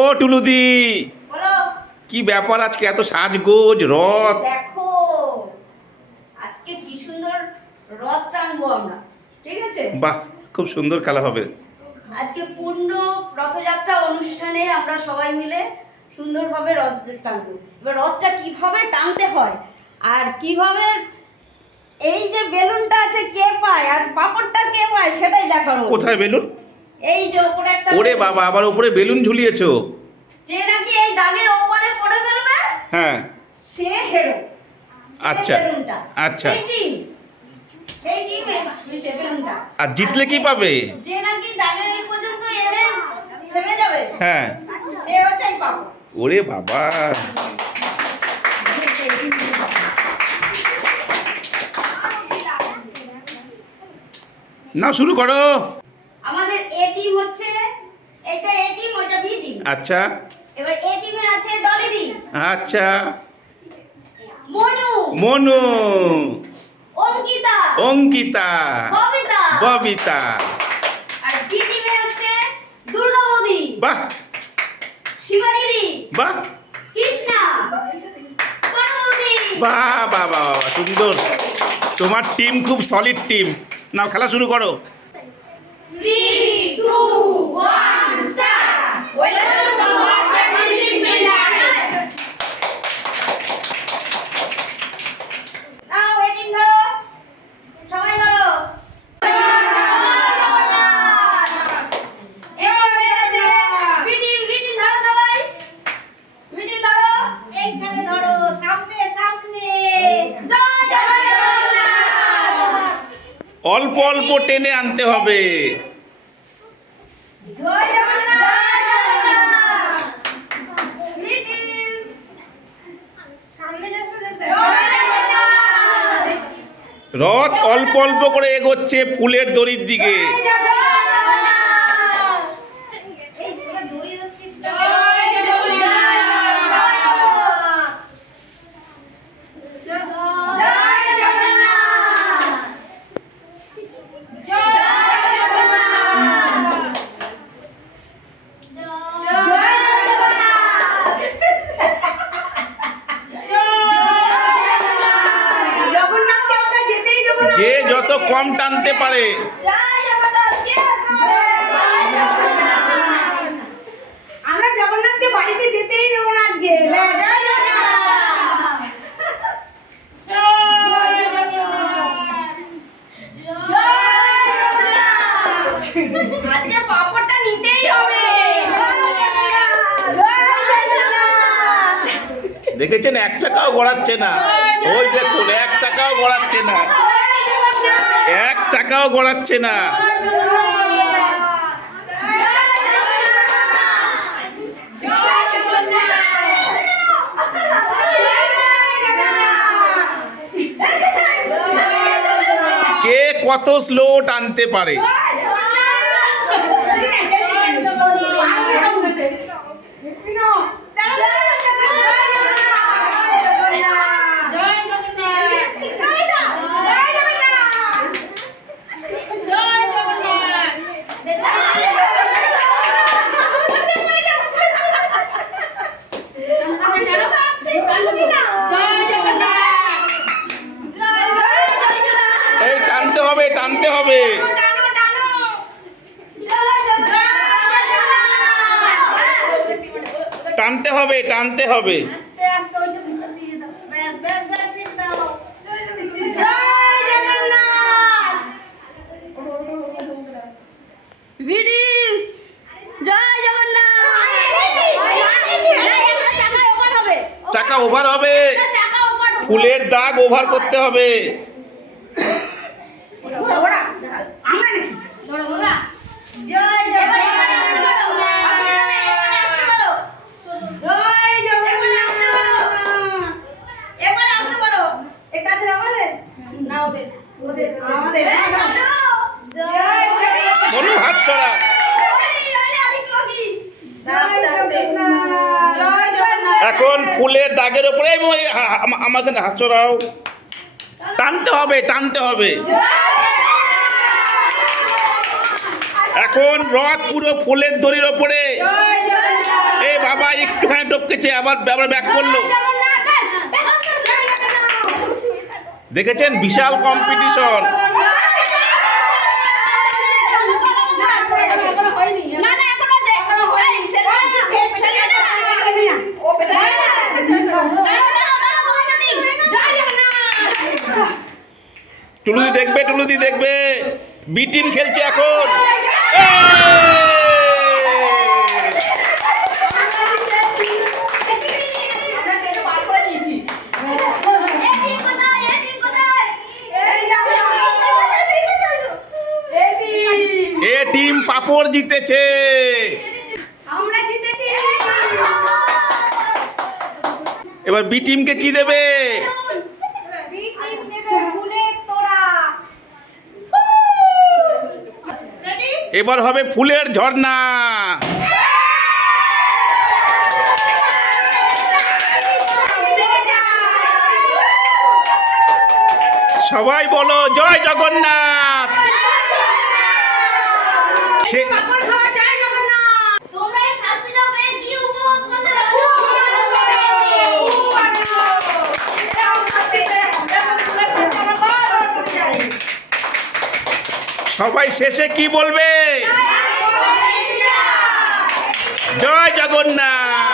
ও টুলুদি, বলো। কি ব্যাপার আজকে এত সাজগোজ রথ? দেখো আজকে কি সুন্দর রথ টানবো আমরা, ঠিক আছে? বাহ, খুব সুন্দর খেলা হবে। আজকে পূর্ণ রথযাত্রা অনুষ্ঠানে আমরা সবাই মিলে সুন্দরভাবে রথ টানবো। এবার রথটা কিভাবে টানতে হয় আর কিভাবে এই যে বেলুনটা আছে কে পায় আর পাপড়টা কে পায় সেটাই দেখানো। কোথায় বেলুন? এই যে ওপরে একটা ওরে বাবা, আবার উপরে বেলুন ঝুলিয়েছো? যে নাকি এই দাগের ওপরে পড়ে ফেলবে হ্যাঁ, সে হেরো। আচ্ছা, বেলুনটা আচ্ছা। সেই টিমে সে বেলুনটা। আর জিতলে কি পাবে? যে নাকি দাগের এই পর্যন্ত এনে থেমে যাবে, হ্যাঁ, সে হচ্ছে এই পাবো। ওরে বাবা, না শুরু করো। আমাদের এ টিম হচ্ছে, এটা এ টিম ওটা বি টিম। আচ্ছা, এবার এ টিমে আছে ডলিদি, আচ্ছা। মনু, মনু, অঙ্কিতা, অঙ্কিতা, ববিতা, ববিতা। আর বি টিমে হচ্ছে দুর্গা বৌদি, বাহ, শিবা দিদি, বাহ, কৃষ্ণা, পার্বতী। বাহ, বাহ, বাহ, বাহ, সুন্দর। তোমার টিম খুব সলিড টিম। নাও খেলা শুরু করো। 3, 2, 1 start. Welcome to our family Milan. Now waiting ধরো, সবাই ধরো। এভাবে আছে। বিটিম ধরো সবাই। বিটিম ধরো, এইখানে ধরো, সামনে সামনে। জয় জগন্নাথ। অল্প অল্প টেনে আনতে হবে। জয় জগন্নাথ। বিটিম সামনে যাচ্ছে, জয় জগন্নাথ। রথ অল্প অল্প করে এগোচ্ছে ফুলের দড়ির দিকে। জয় জগন্নাথ। এই পুরো দড়ি যাচ্ছিস না। জয় জগন্নাথ। জয় জগন্নাথ। জয় জগন্নাথ। জগন্নাথকে আমরা যেতেই দেব না। যে যত কম টানতে পারে। জয় জগন্নাথ, কে আছে? আমরা জগন্নাথকে বাড়িতে যেতেই দেব না আজকে। জয় জগন্নাথ। জয় জগন্নাথ। জয় জগন্নাথ। আজকে পাপড়টা নিতেই হবে। জয় জগন্নাথ। জয় জগন্নাথ। দেখেছেন, এক চাকাও গড়াচ্ছে না। ওই দেখুন, এক চাকাও গড়াচ্ছে না, এক চাকাও গড়াচ্ছে না। কে কত স্লো টানতে পারে? এই টানতে হবে, টানতে হবে, টানতে হবে, টানতে হবে। আস্তে আস্তে ওইটা ভিতর দিয়ে দাও। ব্যাস ব্যাস ব্যাস এই দাও। জয় জগন্নাথ। বিডি জয় জগন্নাথ। চাকা ওভার হবে, চাকা ওভার হবে, চাকা ওভার। ফুলের দাগ ওভার করতে হবে। ওরা ওরা আমরা নাকি ওরা ওরা। জয় জগন্নাথ। জয় জগন্নাথ। এবারে আসতে পারো। এটা আছে আমাদের না ওদের? ওদের আমাদের। জয় জগন্নাথ। মনু হাত ছড়া। জয় জগন্নাথ। এখন ফুলের দাগের উপরে আমার কিন্তু হাত ছড়াও। টানতে হবে, টানতে হবে। এখন রথ পুরো ফুলের দড়ির ওপরে। জয় জগন্নাথ। একটুখানি টপকেছে, আবার আবার ব্যাক করলো। দেখেছেন, বিশাল কম্পিটিশন। টুলুদি দেখবে, টুলুদি দেখবে, বি টিম খেলছে এখন। এ টিম পাপড় জিতেছে। এবার বি টিমকে কি দেবে? এবার হবে ফুলের ঝর্ণা। সবাই বলো জয় জগন্নাথ। সবাই শেষে কি বলবে? জয় জগন্নাথ।